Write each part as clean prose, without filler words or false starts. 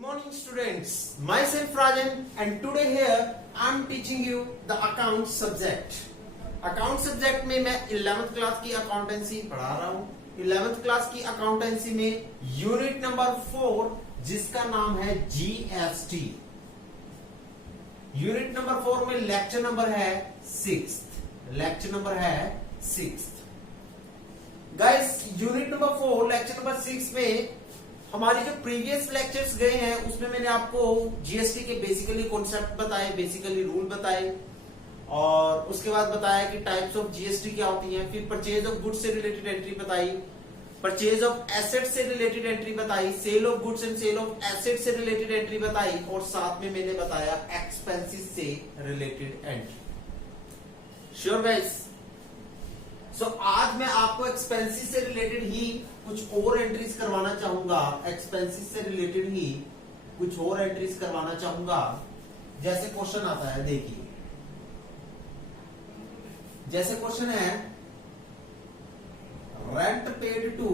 morning students, myself Rajan and today here I am teaching you the account subject. Account subject में मैं 11th class की accountancy पढ़ा रहा हूँ। 11th class की अकाउंटेंसी में यूनिट नंबर 4 जिसका नाम है जीएसटी। यूनिट नंबर 4 में लेक्चर नंबर है 6th। लेक्चर नंबर है 6th। Guys unit number 4 lecture number 6 में हमारे जो प्रीवियस लेक्चर्स गए हैं उसमें मैंने आपको जीएसटी के बेसिकली कॉन्सेप्ट बताए, बेसिकली रूल बताए और उसके बाद बताया कि टाइप्स ऑफ जीएसटी क्या होती हैं। फिर परचेज ऑफ गुड्स से रिलेटेड एंट्री बताई, परचेज ऑफ एसेट्स से रिलेटेड एंट्री बताई, sale of goods and sale of assets से रिलेटेड एंट्री बताई और साथ में मैंने बताया एक्सपेंसेस से related entry. Sure guys? So आज मैं आपको एक्सपेंसेस से रिलेटेड ही कुछ और एंट्रीज करवाना चाहूंगा। एक्सपेंसेस से रिलेटेड ही कुछ और एंट्रीज करवाना चाहूंगा। जैसे क्वेश्चन आता है, देखिए जैसे क्वेश्चन है rent paid to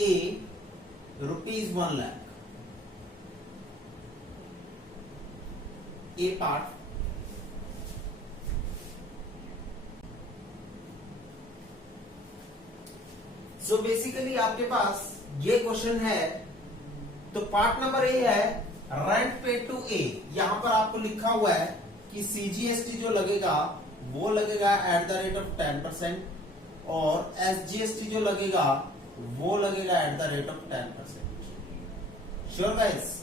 A ₹1 lakh. A part so basically आपके पास ये क्वेश्चन है तो पार्ट नंबर ए है रेंट पेड टू ए। यहां पर आपको लिखा हुआ है कि सीजीएसटी जो लगेगा वो लगेगा एट द रेट ऑफ 10% और एसजीएसटी जो लगेगा वो लगेगा at the rate of 10%। Sure guys?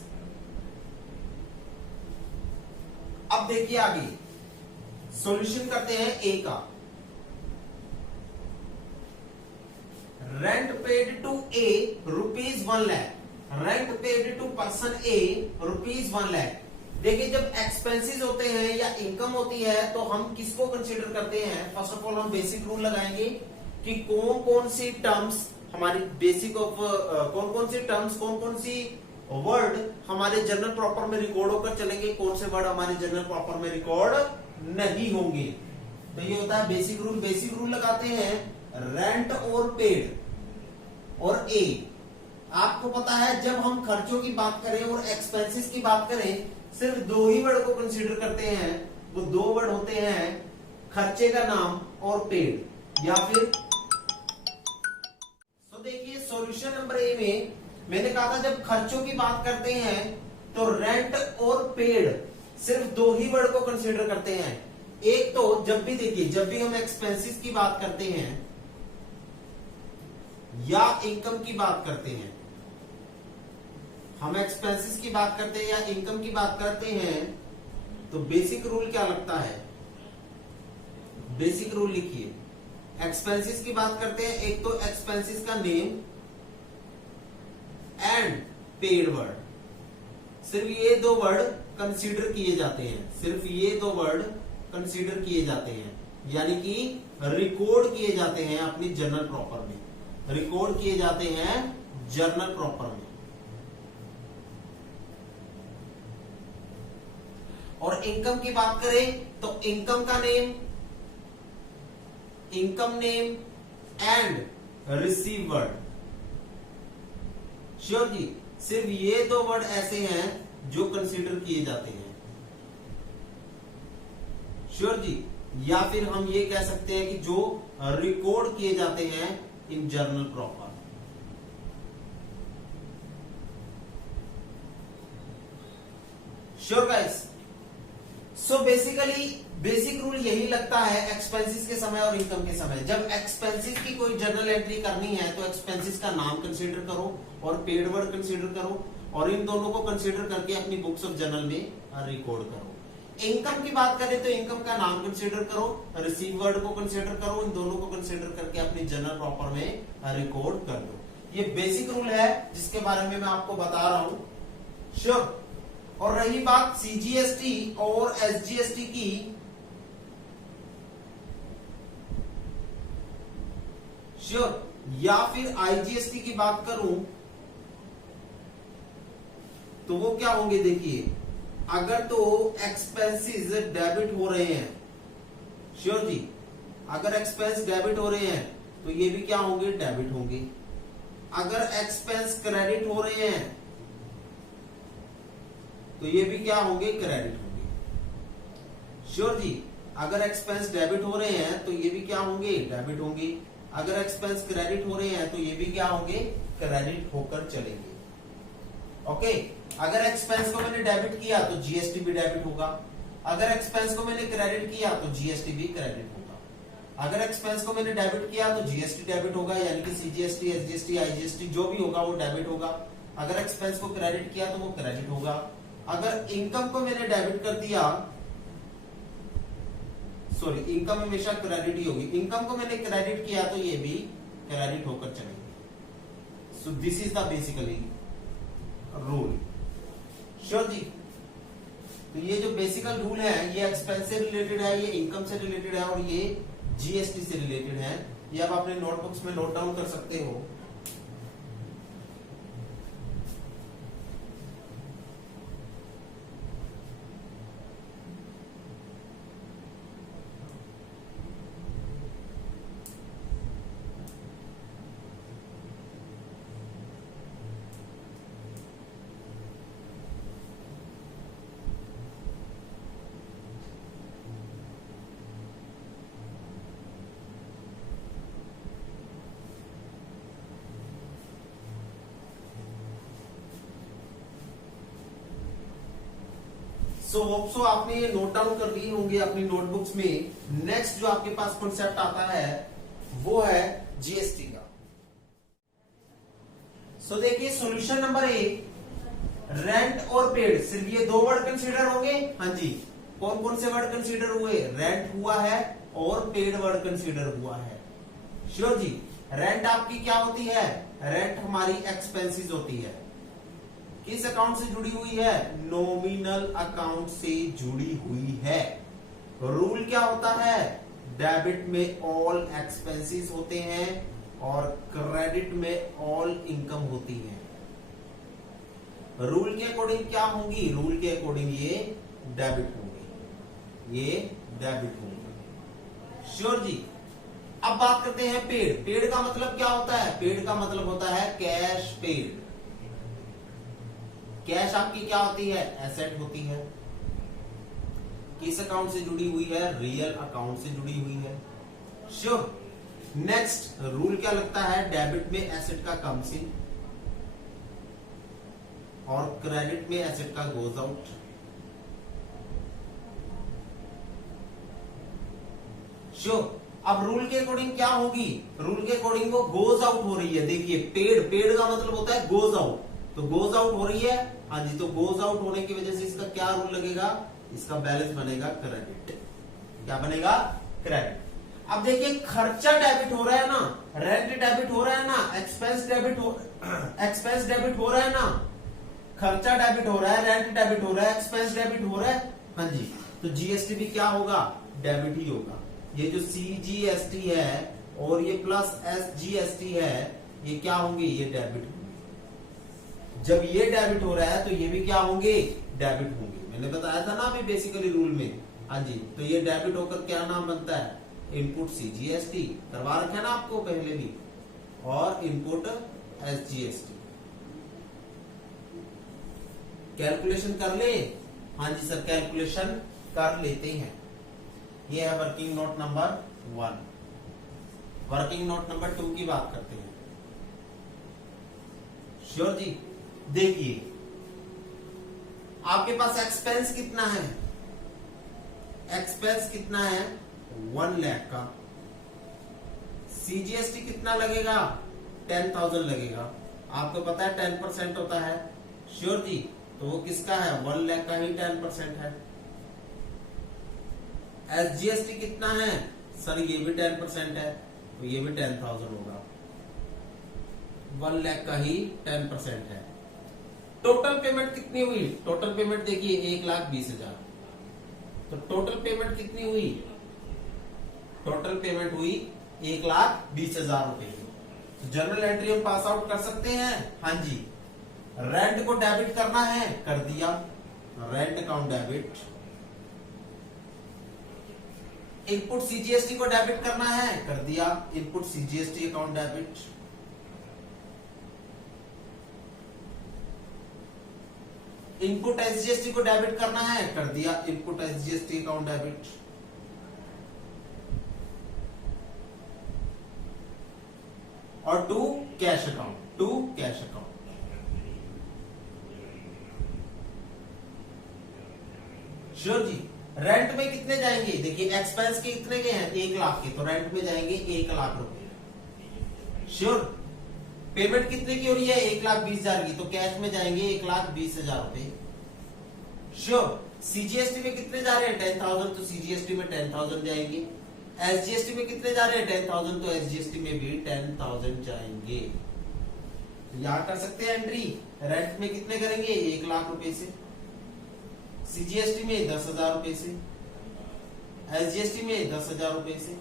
अब देखिए आगे सॉल्यूशन करते हैं ए का। Rent paid to A ₹1 lakh. Rent paid to person A ₹1 lakh. देखिए जब एक्सपेंसेस होते हैं या इनकम होती है तो हम किसको कंसीडर करते हैं? फर्स्ट ऑफ ऑल हम बेसिक रूल लगाएंगे कि कौन कौन सी टर्म्स हमारी बेसिक ऑफ कौन कौन सी टर्म्स, कौन कौन सी वर्ड हमारे जर्नल प्रॉपर में रिकॉर्ड होकर चलेंगे, कौन से वर्ड हमारे जर्नल प्रॉपर में रिकॉर्ड नहीं होंगे। तो ये होता है बेसिक रूल। बेसिक रूल लगाते हैं रेंट और पेड और ए। आपको पता है जब हम खर्चों की बात करें और एक्सपेंसेस की बात करें सिर्फ दो ही वर्ड को कंसीडर करते हैं। वो दो वर्ड होते हैं खर्चे का नाम और पेड या फिर। तो देखिए सॉल्यूशन नंबर ए में मैंने कहा था जब खर्चों की बात करते हैं तो रेंट और पेड सिर्फ दो ही वर्ड को कंसीडर करते हैं। एक तो जब भी देखिए जब भी हम एक्सपेंसेस की बात करते हैं या इनकम की बात करते हैं, हम एक्सपेंसेस की बात करते हैं या इनकम की बात करते हैं तो बेसिक रूल क्या लगता है? बेसिक रूल लिखिए। एक्सपेंसेस की बात करते हैं एक तो एक्सपेंसेस का नेम एंड पेड वर्ड। सिर्फ ये दो वर्ड कंसीडर किए जाते हैं। सिर्फ ये दो वर्ड कंसीडर किए जाते हैं यानी कि रिकॉर्ड किए जाते हैं अपनी जर्नल प्रॉपर में। रिकॉर्ड किए जाते हैं जर्नल प्रॉपर में। और इनकम की बात करें तो इनकम का name, income name and receive word. Sure ji? सिर्फ ये दो वर्ड ऐसे हैं जो कंसीडर किए जाते हैं। श्योर जी? या फिर हम ये कह सकते हैं कि जो रिकॉर्ड किए जाते हैं in journal proper. Sure guys? So basically basic rule यही लगता है एक्सपेंसेस के समय और इनकम के समय। जब एक्सपेंसेस की कोई जर्नल एंट्री करनी है तो एक्सपेंसेस का नाम कंसीडर करो और पेड वर्ड कंसीडर करो और इन दोनों को कंसीडर करके अपनी बुक्स ऑफ जर्नल में रिकॉर्ड करो। इनकम की बात करें तो इनकम का नाम कंसीडर करो, रिसीव वर्ड को कंसीडर करो, इन दोनों को कंसीडर करके अपनी जर्नल प्रॉपर में रिकॉर्ड कर दो। ये बेसिक रूल है जिसके बारे में मैं आपको बता रहा हूं। श्योर? और रही बात सीजीएसटी और एसजीएसटी की, श्योर, या फिर आईजीएसटी की बात करूं तो वो क्या होंगे? देखिए अगर तो एक्सपेंसेस डेबिट हो रहे हैं, श्योर जी, अगर एक्सपेंस डेबिट हो रहे हैं तो ये भी क्या होंगे? डेबिट होंगे। अगर एक्सपेंस क्रेडिट हो रहे हैं तो ये भी क्या होंगे, क्रेडिट होंगे। श्योर जी। अगर एक्सपेंस डेबिट हो रहे हैं तो ये भी क्या होंगे, डेबिट होंगे। अगर एक्सपेंस क्रेडिट हो रहे हैं तो ये भी क्या होंगे, क्रेडिट होकर चलेंगे। ओके। अगर एक्सपेंस को मैंने डेबिट किया तो जीएसटी भी डेबिट होगा। अगर एक्सपेंस को मैंने क्रेडिट किया तो जीएसटी भी क्रेडिट होगा। अगर एक्सपेंस को मैंने डेबिट किया तो जीएसटी डेबिट होगा, यानी कि सीजीएसटी, एसजीएसटी, आईजीएसटी जो भी होगा वो डेबिट होगा। अगर एक्सपेंस को क्रेडिट किया तो वो क्रेडिट होगा। अगर इनकम को मैंने डेबिट कर दिया, सॉरी, इनकम हमेशा क्रेडिट ही होगी। इनकम को मैंने क्रेडिट किया तो ये भी क्रेडिट होकर चलेंगे। So this is the basically rule. Sure ji. तो ये जो बेसिकल रूल है ये एक्सपेंस से रिलेटेड है, ये इनकम से रिलेटेड है और ये जीएसटी से रिलेटेड है। ये आप अपने नोटबुक्स में नोट डाउन कर सकते हो। सो होप सो आपने ये नोट डाउन कर लिए होंगे अपनी नोटबुक्स में। नेक्स्ट जो आपके पास कॉन्सेप्ट आता है वो है जीएसटी का। सो देखिए सॉल्यूशन नंबर ए, रेंट और पेड, सिर्फ ये दो वर्ड कंसीडर होंगे। हाँ जी, कौन कौन से वर्ड कंसीडर हुए, रेंट हुआ है और पेड वर्ड कंसीडर हुआ है। श्योर जी। रेंट आपकी क्या होती है, रेंट हमारी एक्सपेंसेस होती है। किस अकाउंट से जुड़ी हुई है, नॉमिनल अकाउंट से जुड़ी हुई है। रूल क्या होता है, डेबिट में ऑल एक्सपेंसेस होते हैं और क्रेडिट में ऑल इनकम होती है। रूल के अकॉर्डिंग क्या होंगी, रूल के अकॉर्डिंग ये डेबिट होंगे, ये डेबिट होंगे। श्योर जी। अब बात करते हैं पेड। पेड का मतलब क्या होता है, पेड का मतलब होता है कैश पेड। कैश आपकी क्या होती है, एसेट होती है। किस अकाउंट से जुड़ी हुई है, रियल अकाउंट से जुड़ी हुई है। श्योर। नेक्स्ट रूल क्या लगता है, डेबिट में एसेट का कम्स इन और क्रेडिट में एसेट का गोज आउट। श्योर। अब रूल के अकॉर्डिंग क्या होगी, रूल के अकॉर्डिंग वो गोज आउट हो रही है। देखिए पेड, पेड का मतलब होता है गोज आउट, तो गोज आउट हो रही है। हाँ जी, तो गोज आउट होने की वजह से इसका क्या रूल लगेगा, इसका बैलेंस बनेगा क्रेडिट। क्या बनेगा, क्रेडिट। अब देखिए खर्चा डेबिट हो रहा है ना, रेंट डेबिट हो रहा है ना, एक्सपेंस डेबिट हो रहा है ना, खर्चा डेबिट हो रहा है, रेंट डेबिट हो रहा है, एक्सपेंस डेबिट हो रहा है। हाँ जी, तो जीएसटी भी क्या होगा, डेबिट ही होगा। ये जो सीजीएसटी है और ये प्लस एसजीएसटी है, ये क्या होंगे, ये डेबिट होंगे। जब ये डेबिट हो रहा है तो ये भी क्या होंगे, डेबिट होंगे। मैंने बताया था ना अभी बेसिकली रूल में। हाँ जी, तो ये डेबिट होकर क्या नाम बनता है, इनपुट सीजीएसटी, करवा रखा है ना आपको पहले भी, और इनपुट एसजीएसटी। कैलकुलेशन कर ले, हाँ जी सर कैलकुलेशन कर लेते हैं। ये है working note number 1। Working note number 2 की बात करते हैं। श्योर जी। देखिए आपके पास एक्सपेंस कितना है, एक्सपेंस कितना है 1 लाख का। सीजीएसटी कितना लगेगा, 10,000 लगेगा। आपको पता है 10% होता है। श्योर जी। तो वो किसका है, 1 लाख का ही 10% है। एसजीएसटी कितना है सर, ये भी 10% है, तो ये भी 10,000 होगा। 1 लाख का ही 10% है। टोटल पेमेंट कितनी हुई, टोटल पेमेंट देखिए 1,20,000। तो टोटल पेमेंट कितनी हुई, टोटल पेमेंट हुई 1,20,000 रुपए की। जर्नल एंट्री हम पास आउट कर सकते हैं। हाँ जी। रेंट को डेबिट करना है, कर दिया, rent account debit. Input CGST को डेबिट करना है, कर दिया, input CGST account debit. Input SGST को डेबिट करना है, कर दिया इनपुट एसजीएसटी अकाउंट डेबिट। और to cash account, to cash account. Sure जी। रेंट में कितने जाएंगे, देखिए एक्सपेंस के कितने के हैं 1 लाख के, तो रेंट में जाएंगे 1 लाख रुपए। श्योर। पेमेंट कितने की हो रही है 1,20,000 की, तो कैश में जाएंगे 1,20,000 रुपए। श्योर। सीजीएसटी में कितने जा रहे हैं 10,000, तो सीजीएसटी में 10,000 जाएंगे। एसजीएसटी में कितने जा रहे हैं 10,000, तो एसजीएसटी में भी 10,000 जाएंगे। तो यहां कर सकते हैं एंट्री। रेंट में कितने करेंगे 1 लाख रुपए से, सीजीएसटी में 10,000 रुपए से, एसजीएसटी में 10,000 रुपए से,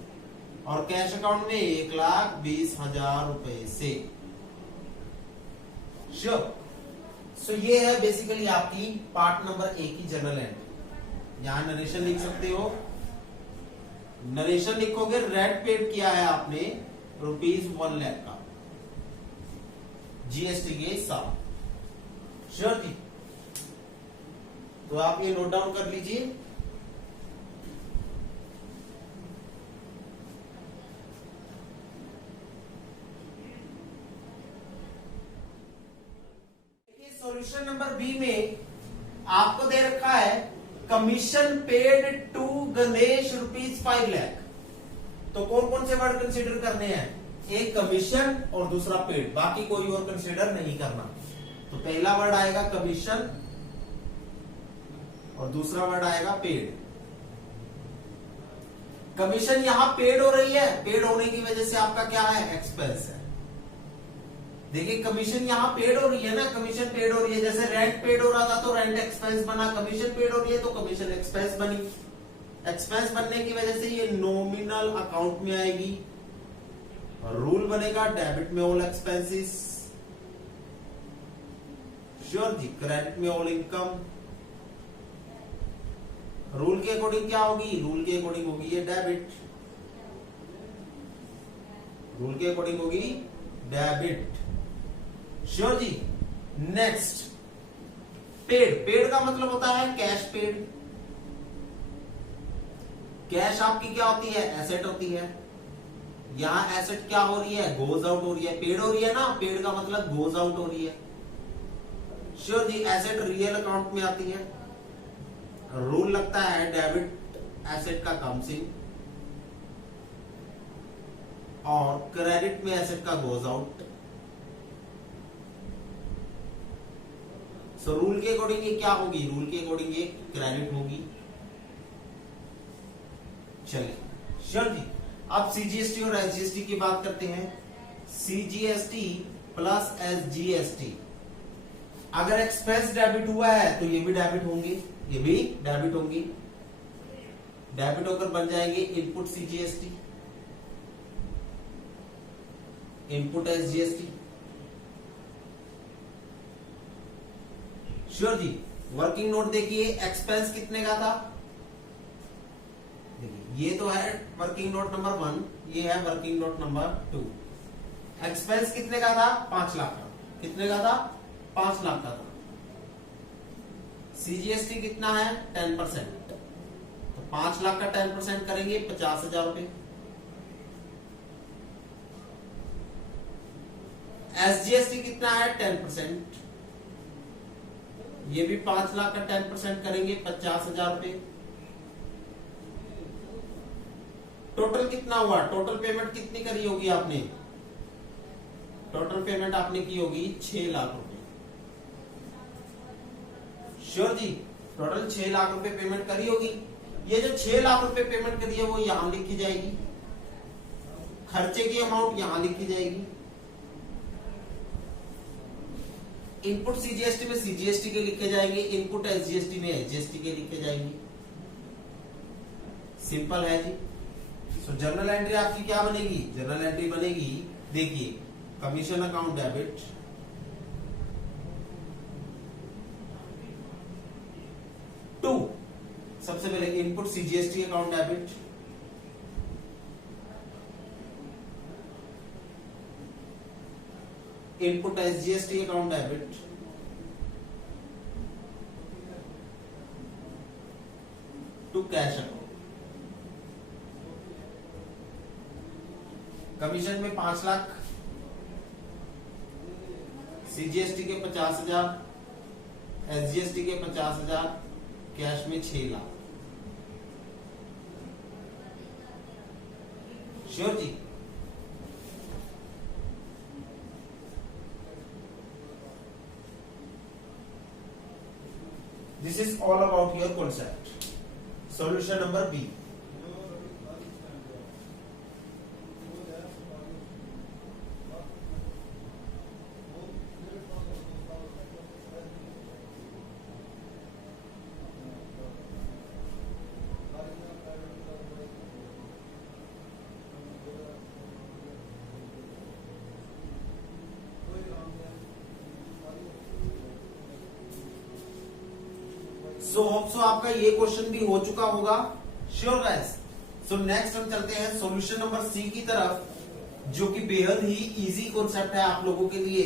और कैश अकाउंट में 1,20,000 रुपए से। श्योर। सो ये है बेसिकली आपकी पार्ट नंबर 1 की जनरल एंट्री। यहां नरेशन लिख सकते हो, नरेशन लिखोगे रेंट पेड किया है आपने ₹1 लाख का जीएसटी के साथ। श्योर जी। तो आप ये नोट डाउन कर लीजिए। सॉल्यूशन नंबर बी में आपको दे रखा है commission paid to Ganesh ₹5 lakh. तो कौन कौन से वर्ड कंसीडर करने हैं, एक कमीशन और दूसरा पेड, बाकी कोई और कंसीडर नहीं करना। तो पहला वर्ड आएगा कमीशन और दूसरा वर्ड आएगा पेड। कमीशन यहां पेड हो रही है, पेड होने की वजह से आपका क्या है एक्सपेंस है। देखिए कमीशन यहां पेड हो रही है ना, कमीशन पेड हो रही है। जैसे रेंट पेड हो रहा था तो रेंट एक्सपेंस बना, कमीशन पेड हो रही है तो कमीशन एक्सपेंस बनी। एक्सपेंस बनने की वजह से ये नॉमिनल अकाउंट में आएगी। रूल बनेगा डेबिट में all expenses. Sure ji. Credit में ऑल इनकम। रूल के अकॉर्डिंग क्या होगी, रूल के अकॉर्डिंग होगी ये डेबिट, रूल के अकॉर्डिंग होगी debit. Sure ji. Next paid. Paid का मतलब होता है कैश पेड। कैश आपकी क्या होती है, एसेट होती है। यहां एसेट क्या हो रही है, गोज आउट हो रही है। पेड हो रही है ना, पेड का मतलब गोज आउट हो रही है। श्योर जी। एसेट रियल अकाउंट में आती है। रूल लगता है डेबिट एसेट का काउंसिंग, और क्रेडिट में एसेट का गोज आउट। सो रूल के अकॉर्डिंग ये क्या होगी, रूल के अकॉर्डिंग ये क्रेडिट होगी। चलिए श्योर जी। अब सीजीएसटी और एसजीएसटी की बात करते हैं। सीजीएसटी प्लस एसजीएसटी, अगर एक्सपेंस डेबिट हुआ है तो ये भी डेबिट होंगे, ये भी डेबिट होंगी। डेबिट होकर बन जाएंगे input CGST, input SGST. Sure जी। वर्किंग नोट देखिए, एक्सपेंस कितने का था, देखिए ये तो है वर्किंग नोट नंबर 1, ये है वर्किंग नोट नंबर 2। एक्सपेंस कितने का था 5 लाख का, कितने का था 5 लाख का था। सीजीएसटी कितना है 10%, तो 5 लाख का 10% करेंगे 50,000 रुपए। एसजीएसटी कितना है 10%, ये भी 5 लाख का 10% करेंगे 50,000 रुपए। टोटल कितना हुआ, टोटल पेमेंट कितनी करी होगी आपने, टोटल पेमेंट आपने की होगी 6 लाख रुपए। श्योर जी। टोटल 6 लाख रुपए पेमेंट करी होगी। ये जो 6 लाख रुपए पेमेंट करी है वो यहां लिखी जाएगी, खर्चे की अमाउंट यहां लिखी जाएगी। इनपुट सीजीएसटी में सीजीएसटी के लिखे जाएंगे, इनपुट एसजीएसटी में एसजीएसटी के लिखे जाएंगे। सिंपल है जी। सो जर्नल एंट्री आपकी क्या बनेगी, जर्नल एंट्री बनेगी, देखिए कमीशन अकाउंट डेबिट, टू सबसे पहले input CGST account debit, input SGST account debit, to cash account. Commission में 5 लाख, सीजीएसटी के 50,000, एसजीएसटी के 50,000, कैश में 6 लाख। श्योर जी? This is all about your concept. Solution number B. So hope so आपका ये क्वेश्चन भी हो चुका होगा। Sure guys? सो नेक्स्ट हम चलते हैं सॉल्यूशन नंबर सी की तरफ, जो कि बेहद ही इजी कॉन्सेप्ट है आप लोगों के लिए,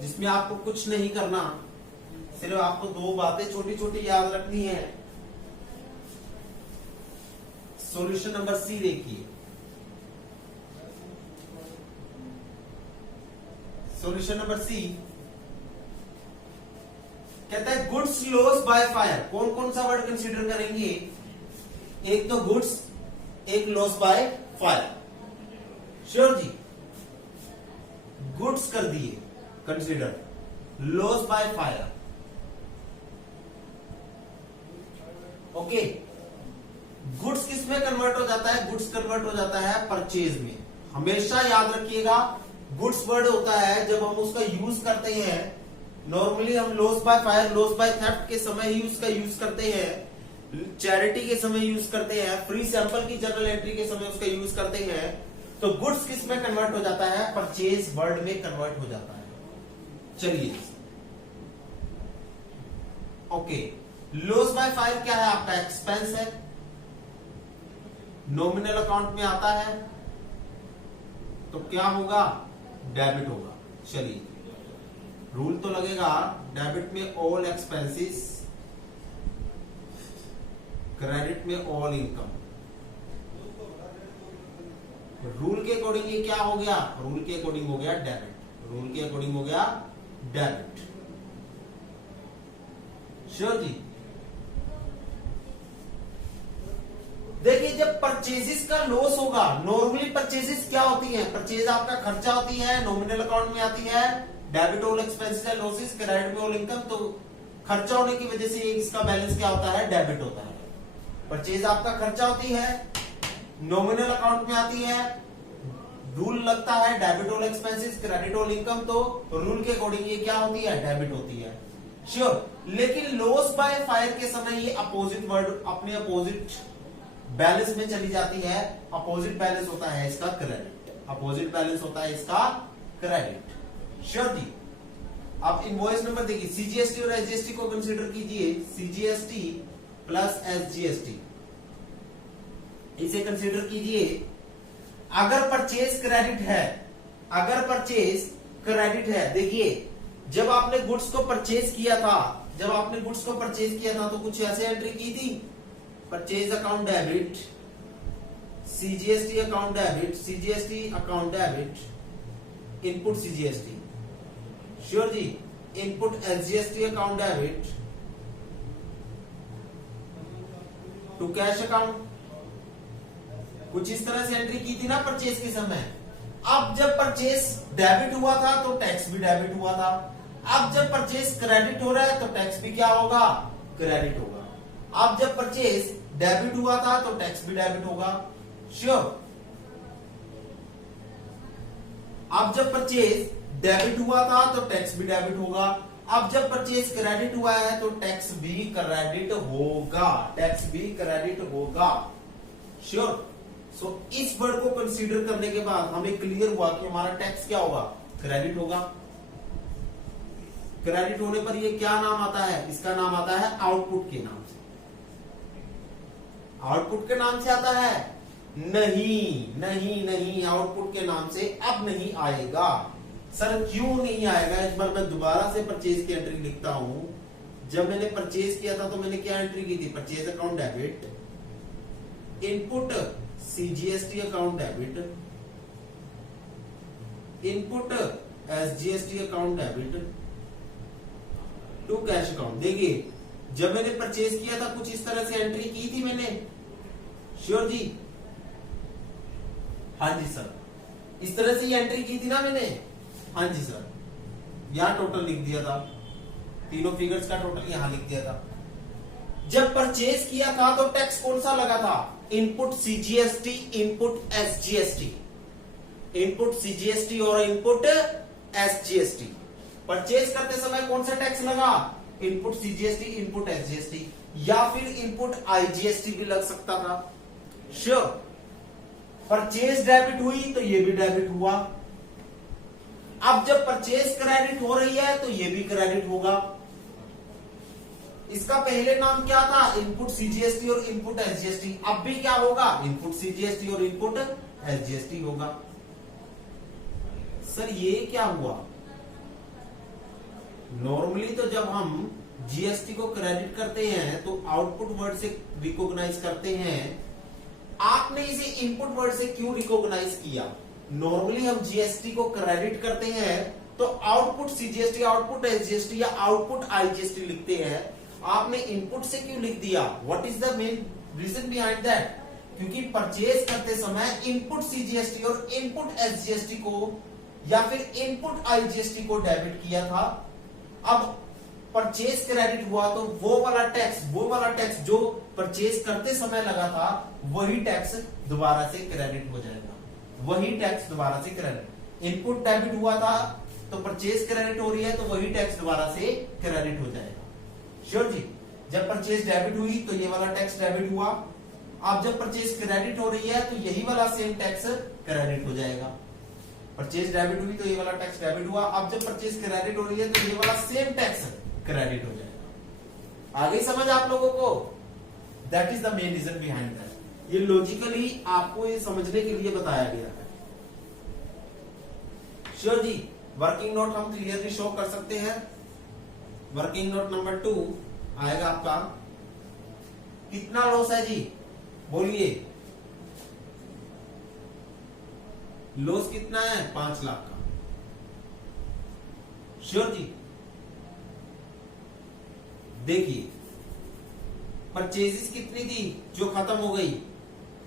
जिसमें आपको कुछ नहीं करना, सिर्फ आपको 2 बातें छोटी छोटी याद रखनी है। सॉल्यूशन नंबर सी देखिए। सॉल्यूशन नंबर सी कहता है गुड्स लॉस बाय फायर। कौन कौन सा वर्ड कंसीडर करेंगे? एक तो गुड्स, एक लॉस बाय फायर। श्योर जी? गुड्स कर दिए consider, loss by fire. Okay, goods किस में कन्वर्ट हो जाता है? गुड्स कन्वर्ट हो जाता है परचेज में। हमेशा याद रखिएगा, गुड्स वर्ड होता है जब हम उसका यूज करते हैं, नॉर्मली हम loss by fire, loss by theft के समय ही उसका यूज करते हैं, चैरिटी के समय यूज करते हैं, फ्री सैंपल की जर्नल एंट्री के समय उसका यूज करते हैं। तो गुड्स किस में कन्वर्ट हो जाता है? परचेज वर्ड में कन्वर्ट हो जाता है। चलिए, ओके, लॉस बाय फायर क्या है? आपका एक्सपेंस है, नॉमिनल अकाउंट में आता है, तो क्या होगा? डेबिट होगा। चलिए, रूल तो लगेगा, डेबिट में ऑल एक्सपेंसेस, क्रेडिट में ऑल इनकम। रूल के अकॉर्डिंग ये क्या हो गया? रूल के अकॉर्डिंग हो गया डेबिट। रूल के अकॉर्डिंग हो गया डेबिट। श्योर जी? देखिए, जब परचेजेस का लॉस होगा, नॉर्मली परचेजेस क्या होती है? परचेज आपका खर्चा होती है, नॉमिनल अकाउंट में आती है, डेबिट ऑल एक्सपेंसेस है, लॉसेस, क्रेडिट में ऑल इनकम। तो खर्चा होने की वजह से इसका बैलेंस क्या होता है? डेबिट होता है। परचेज आपका खर्चा होती है, नॉमिनल अकाउंट में आती है, रूल लगता है debit all expenses, credit all income. तो रूल के अकॉर्डिंग ये क्या होती है? डेबिट होती है। श्योर? लेकिन लॉस बाय फायर के समय ये अपोजिट वर्ड अपने अपोजिट बैलेंस में चली जाती है। अपोजिट बैलेंस होता है इसका क्रेडिट, अपोजिट बैलेंस होता है इसका क्रेडिट। श्योर जी? अब इनवॉइस नंबर देखिए, सीजीएसटी और एसजीएसटी को कंसीडर कीजिए, सीजीएसटी प्लस एसजीएसटी, इसे कंसीडर कीजिए। अगर परचेज क्रेडिट है, अगर परचेज क्रेडिट है, देखिए जब आपने गुड्स को परचेज किया था, जब आपने गुड्स को परचेज किया था तो कुछ ऐसे एंट्री की थी, purchase account debit, CGST account debit, CGST account debit, input CGST. Sure जी? Input SGST account debit to cash account, कुछ इस तरह से एंट्री की थी ना परचेज के समय। अब जब परचेज डेबिट हुआ था तो टैक्स भी डेबिट हुआ था। अब जब परचेज क्रेडिट हो रहा है तो टैक्स भी क्या होगा? क्रेडिट होगा। अब जब परचेज डेबिट हुआ था तो टैक्स भी डेबिट होगा। श्योर? अब जब परचेज डेबिट हुआ था तो टैक्स भी डेबिट होगा। अब जब परचेज क्रेडिट हुआ है तो टैक्स भी क्रेडिट होगा, टैक्स भी क्रेडिट होगा। श्योर? सो इस वर्ड को कंसीडर करने के बाद हमें क्लियर हुआ कि हमारा टैक्स क्या होगा? क्रेडिट होगा। क्रेडिट होने पर ये क्या नाम आता है? इसका नाम आता है आउटपुट के नाम से। आउटपुट के नाम से आता है? नहीं नहीं नहीं, आउटपुट के नाम से अब नहीं आएगा। सर क्यों नहीं आएगा? इस बार मैं दोबारा से परचेज की एंट्री लिखता हूं। जब मैंने परचेज किया था तो मैंने क्या एंट्री की थी? Purchase account debit, input CGST account debit, input SGST account debit to cash account. देखिए जब मैंने परचेज किया था कुछ इस तरह से एंट्री की थी मैंने, श्योर जी? हाँ जी सर, इस तरह से एंट्री की थी ना मैंने? हाँ जी सर, यहां टोटल लिख दिया था, तीनों फिगर्स का टोटल यहां लिख दिया था। जब परचेज किया था तो टैक्स कौन सा लगा था? Input CGST, input SGST, input CGST और इनपुट एसजीएसटी। परचेज करते समय कौन सा टैक्स लगा? इनपुट सीजीएसटी, इनपुट एसजीएसटी, या फिर इनपुट आईजीएसटी भी लग सकता था। श्योर। परचेज डेबिट हुई तो ये भी डेबिट हुआ। अब जब परचेज क्रेडिट हो रही है तो ये भी क्रेडिट होगा। इसका पहले नाम क्या था? इनपुट सीजीएसटी और इनपुट एसजीएसटी। अब भी क्या होगा? इनपुट सीजीएसटी और इनपुट एसजीएसटी होगा। सर ये क्या हुआ? नॉर्मली तो जब हम जीएसटी को क्रेडिट करते हैं तो आउटपुट वर्ड से रिकॉग्नाइज करते हैं, आपने इसे इनपुट वर्ड से क्यों रिकॉग्नाइज किया? नॉर्मली हम जीएसटी को क्रेडिट करते हैं तो आउटपुट सीजीएसटी, आउटपुट एसजीएसटी या आउटपुट आईजीएसटी लिखते हैं, आपने इनपुट से क्यों लिख दिया? What is the main reason behind that? क्योंकि परचेज करते समय इनपुट सीजीएसटी और इनपुट एसजीएसटी को या फिर इनपुट आईजीएसटी को डेबिट किया था। अब परचेज क्रेडिट हुआ तो वो वाला टैक्स जो परचेज करते समय लगा था वही टैक्स दोबारा से क्रेडिट हो जाएगा, वही टैक्स दोबारा से क्रेडिट। इनपुट डेबिट हुआ था तो परचेज क्रेडिट हो रही है तो वही टैक्स दोबारा से क्रेडिट हो जाएगा। श्योर जी? जब परचेज डेबिट हुई तो ये वाला टैक्स डेबिट हुआ। अब जब परचेज क्रेडिट हो रही है तो यही वाला सेम टैक्स क्रेडिट हो जाएगा। परचेज डेबिट हुई तो ये वाला टैक्स डेबिट हुआ। अब जब परचेज क्रेडिट हो रही है तो ये वाला सेम टैक्स क्रेडिट हो जाएगा। आगे समझ आप लोगों को? That is the main reason behind that. ये लॉजिकली आपको ये समझने के लिए बताया गया है। श्योर जी? वर्किंग नोट हम क्लियरली शो कर सकते हैं। वर्किंग नोट नंबर 2 आएगा आपका, कितना लॉस है जी? बोलिए, लॉस कितना है? 5 लाख का। श्योर जी? देखिए परचेजेस कितनी थी जो खत्म हो गई?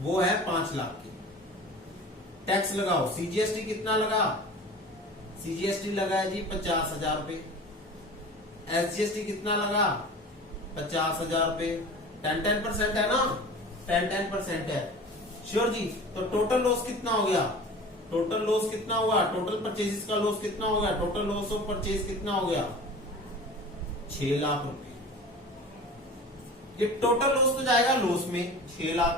वो है 5 लाख की। टैक्स लगाओ, सीजीएसटी कितना लगा? सीजीएसटी लगा है जी 50,000 रुपए। एसजीएसटी कितना लगा? 50,000 रुपए। 10% है ना? 10% है। श्योर जी? तो टोटल लॉस कितना हो गया? टोटल लॉस कितना हुआ? टोटल परचेजेस का लॉस कितना हो गया? टोटल लॉस ऑफ परचेज कितना हो गया? 6 लाख रुपए। ये टोटल लॉस तो जाएगा लॉस में 6 लाख,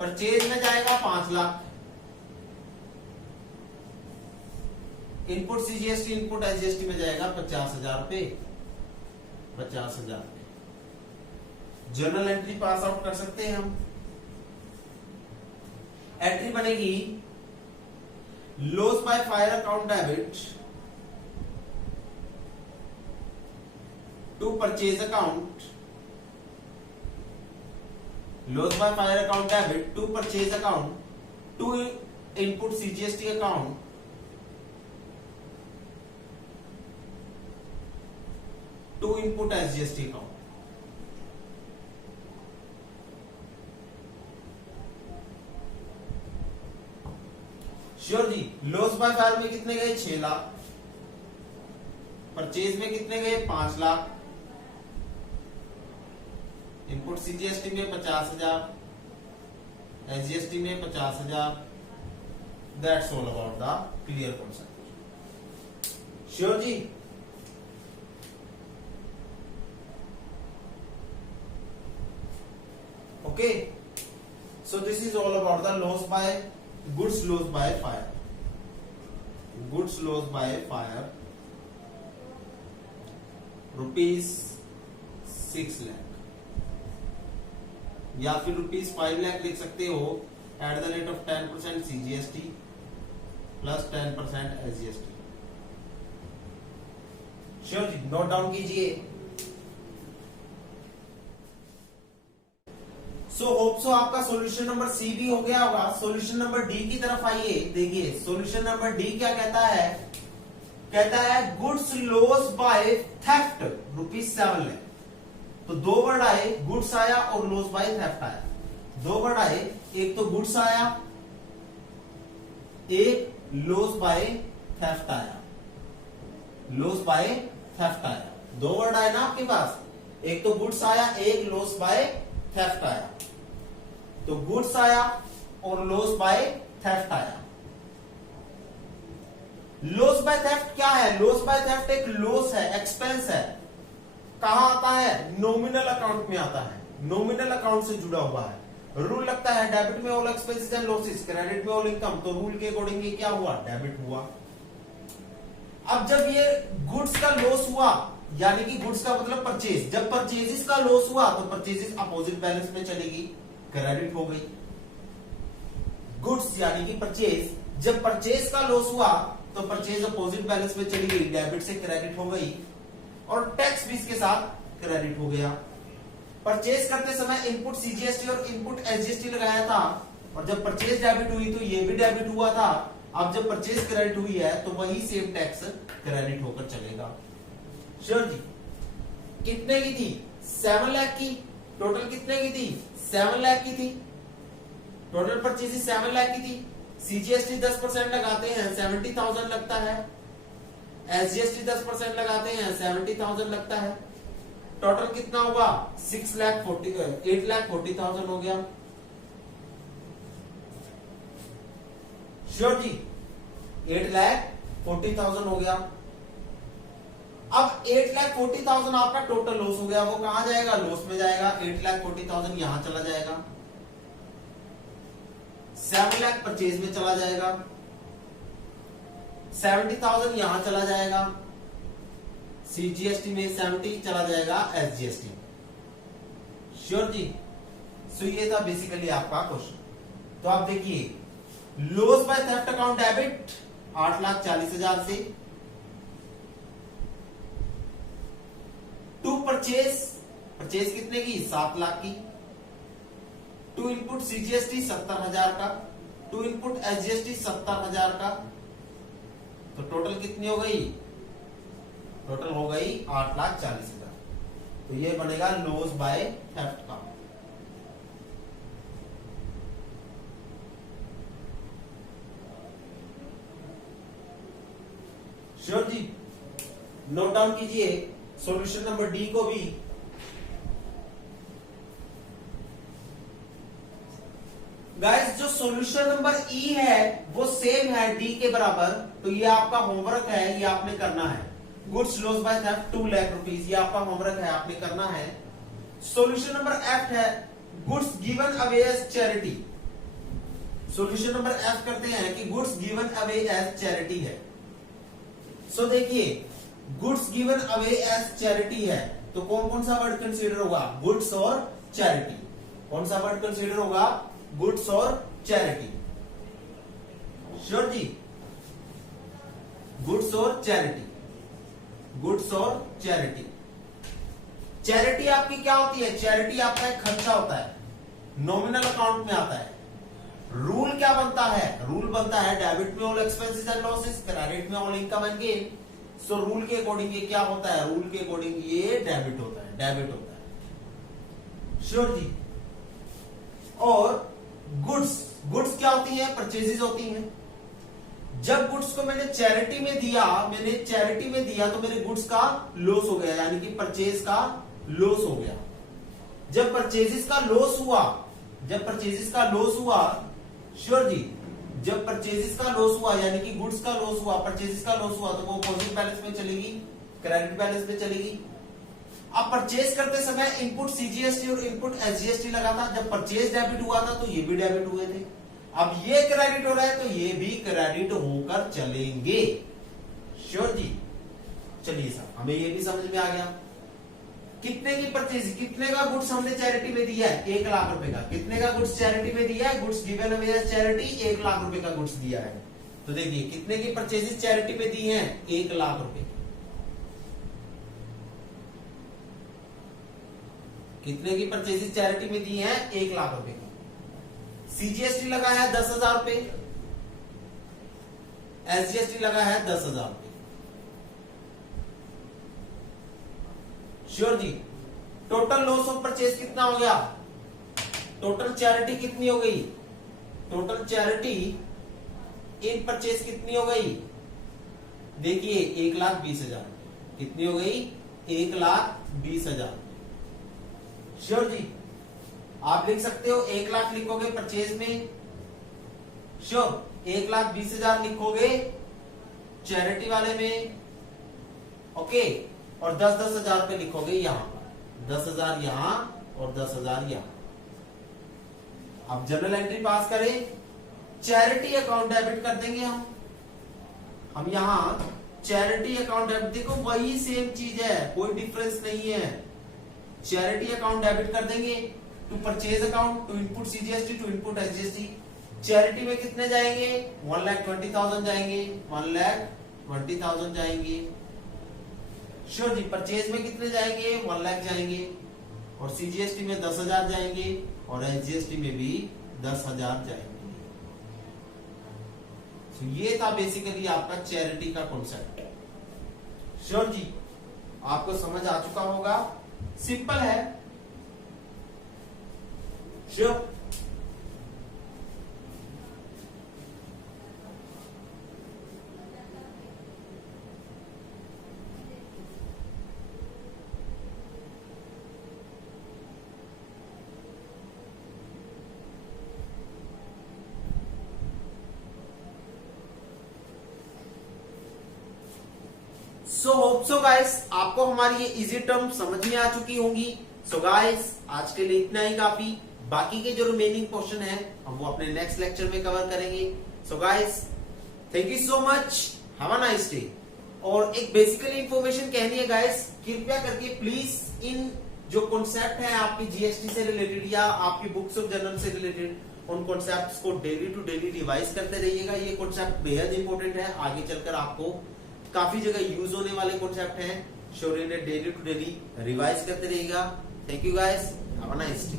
परचेज में जाएगा 5 lakh, input CGST input SGST में जाएगा 50,000 रुपए। 50,000 रुपए जर्नल एंट्री पास आउट कर सकते हैं हम। एंट्री बनेगी loss by fire account debit to purchase account, loss by fire account debit to purchase account to input CGST account to input SGST account. Sure जी? लॉस बाय फायर में कितने गए? 6 lakh. Purchase में कितने गए? 5 लाख। इनपुट सीजीएसटी में 50,000, SGST में 50,000। That's all about the clear concept. Sure जी? Okay, so this is all about the loss by goods loss by fire. Goods loss by fire rupees 6 lakh या फिर rupees 5 lakh लिख सकते हो at the rate of 10% CGST plus 10% SGST. Sure ji, note down कीजिए। सो hope so आपका solution number C भी हो गया होगा। सॉल्यूशन नंबर डी की तरफ आइए। देखिए सॉल्यूशन नंबर डी क्या कहता है, कहता है goods loss by theft ₹7 lakh. तो दो वर्ड आए, गुड्स आया और लॉस बाय थेफ्ट आया। दो वर्ड आए, एक तो गुड्स आया, एक लॉस बाय थेफ्ट आया। लॉस बाय थेफ्ट आया, दो वर्ड आए ना आपके पास, एक तो गुड्स आया, एक लॉस बाय थेफ्ट आया। तो गुड्स आया और लॉस बाय थेफ्ट आया। लॉस बाय थेफ्ट क्या है? लॉस बाय थेफ्ट एक लॉस है, एक्सपेंस है। कहां आता है? नॉमिनल अकाउंट में आता है, नॉमिनल अकाउंट से जुड़ा हुआ है। रूल लगता है डेबिट में all expenses and losses, credit में ऑल इनकम। तो रूल के अकॉर्डिंग ये क्या हुआ? डेबिट हुआ। अब जब ये गुड्स का लॉस हुआ, यानी कि गुड्स का मतलब परचेज, जब परचेजेस का लॉस हुआ तो परचेजेस अपोजिट बैलेंस में चलेगी, क्रेडिट हो गई। गुड्स यानी कि परचेज, जब परचेज का लॉस हुआ तो परचेज अपोजिट बैलेंस में चली गई, डेबिट से क्रेडिट हो गई, और टैक्स भी इसके साथ क्रेडिट हो गया। परचेज करते समय इनपुट सीजीएसटी और इनपुट एसजीएसटी लगाया था, और जब परचेज डेबिट हुई तो ये भी डेबिट हुआ था। अब जब परचेज क्रेडिट हुई है तो वही सेम टैक्स क्रेडिट होकर चलेगा। श्योर जी, कितने की थी? 7 लाख की। टोटल कितने की थी? 7 लाख की थी। टोटल परचेज 7 लाख की थी। सीजीएसटी 10% लगाते हैं, 70,000 लगता है। एसजीएसटी 10% लगाते हैं, 70,000 लगता है। टोटल कितना हुआ? 8,40,000 हो गया। श्योर जी, 8,40,000 हो गया। अब 8,40,000 आपका टोटल लॉस हो गया, वो कहां जाएगा? लॉस में जाएगा। 8,40,000 यहां चला जाएगा, 7 लाख परचेज में चला जाएगा, 70,000 यहां चला जाएगा, सीजीएसटी में 70 चला जाएगा, एसजीएसटी। श्योर जी, सो ये था बेसिकली आपका क्वेश्चन। तो आप देखिए, loss by theft account debit 8,40,000 से, टू परचेज, परचेज कितने की? 7 लाख की, टू इनपुट सीजीएसटी 70,000 का, टू इनपुट एसजीएसटी 70,000 का। तो टोटल कितनी हो गई? टोटल हो गई 8,40,000। तो ये बनेगा लॉस बाय थेफ्ट का। श्योर जी, नोट डाउन कीजिए सॉल्यूशन नंबर डी को भी। गाइस, जो सॉल्यूशन नंबर ई है वो सेम है डी के बराबर। तो ये आपका होमवर्क है, ये आपने करना है। Goods loss by theft 2 lakh rupees, ये आपका होमवर्क है, आपने करना है। सॉल्यूशन नंबर एफ है goods given away as charity. Solution number F करते हैं कि goods given away as charity है। सो देखिए, goods given away as charity है तो कौन कौन सा वर्ड कंसीडर होगा? गुड्स और चैरिटी। कौन सा वर्ड कंसीडर होगा? गुड्स और चैरिटी। श्योर जी, गुड्स और चैरिटी, गुड्स और चैरिटी। चैरिटी आपकी क्या होती है? चैरिटी आपका एक खर्चा होता है, नॉमिनल अकाउंट में आता है। रूल क्या बनता है? रूल बनता है डेबिट में all expenses and losses, credit में all income and gain. So rule के अकॉर्डिंग ये क्या होता है? रूल के अकॉर्डिंग ये डेबिट होता है, डेबिट होता है। श्योर जी। और गुड्स, गुड्स क्या होती है? परचेजेस होती हैं। जब गुड्स को मैंने चैरिटी में दिया, मैंने चैरिटी में दिया तो मेरे गुड्स का लॉस हो गया, यानी कि परचेज का लॉस हो गया। जब परचेजेस का लॉस हुआ, जब परचेजेस का लॉस हुआ, श्योर जी, जब परचेजेस का लॉस हुआ यानी कि गुड्स का लॉस हुआ, परचेजेस का लॉस हुआ, तो वो अपोजिट बैलेंस में चलेगी, क्रेडिट बैलेंस में चलेगी। अब परचेज करते समय इनपुट सीजीएसटी और इनपुट एसजीएसटी लगा था। जब परचेज डेबिट हुआ था तो ये भी डेबिट हुए थे। अब ये क्रेडिट हो रहा है तो ये भी क्रेडिट होकर चलेंगे। श्योर जी। चलिए सर, हमें ये भी समझ में आ गया। कितने की परचेज, कितने का गुड्स हमने चैरिटी में दिया है? 1 लाख रुपए का। कितने का गुड्स चैरिटी में दिया है? Goods given away as charity 1 lakh रुपए का गुड्स दिया है। तो देखिए कितने की परचेजेस चैरिटी में दी हैं? 1 लाख रुपए। कितने की परचेजेस चैरिटी में दी है? 1 लाख रुपए की। सीजीएसटी लगा है 10,000 रुपए, एसजीएसटी लगा है 10,000 रुपए। श्योर जी। टोटल लॉस ऑफ परचेज कितना हो गया? टोटल चैरिटी कितनी हो गई? टोटल चैरिटी इन परचेज कितनी हो गई? देखिए 1,20,000। कितनी हो गई? 1,20,000। श्योर जी। आप लिख सकते हो 1 लाख लिखोगे परचेज में, श्योर 1,20,000 लिखोगे चैरिटी वाले में, ओके, और 10,000 रुपए लिखोगे यहां पर, 10,000 यहां और 10,000 यहां। अब जनरल एंट्री पास करें, चैरिटी अकाउंट डेबिट कर देंगे हम यहां चैरिटी अकाउंट डेबिट, देखो वही सेम चीज है, कोई डिफरेंस नहीं है। चैरिटी अकाउंट डेबिट कर देंगे to purchase account, to input CGST, to input SGST. Charity में कितने जाएंगे? 1,20,000 जाएंगे, 1,20,000 जाएंगे। श्योर जी। परचेज में कितने जाएंगे? 1 लाख जाएंगे, और सीजीएसटी में 10,000 जाएंगे, और एसजीएसटी में भी 10,000 जाएंगे। तो ये था बेसिकली आपका चैरिटी का कॉन्सेप्ट। श्योर जी। आपको समझ आ चुका होगा, सिंपल है। श्योर। सो होप सो गाइस आपको हमारी ये इजी टर्म समझ में आ चुकी होंगी। सो गाइस आज के लिए इतना ही काफी, बाकी के जो रिमेनिंग क्वेश्चन है हम वो अपने नेक्स्ट लेक्चर में कवर करेंगे। So guys thank you so much, have a nice day. और एक बेसिकली इंफॉर्मेशन कहनी है गाइस, कृपया करके प्लीज इन जो कॉन्सेप्ट है आपकी जीएसटी से रिलेटेड या आपकी बुक्स ऑफ जर्नल से रिलेटेड, उन कॉन्सेप्ट्स को डेली टू डेली रिवाइज करते रहिएगा। ये कॉन्सेप्ट बेहद इंपॉर्टेंट है, आगे चलकर आपको काफी जगह यूज होने वाले कॉन्सेप्ट हैं। श्योर इन्हें डेली टू डेली रिवाइज करते रहिएगा। Thank you guys, have a nice day.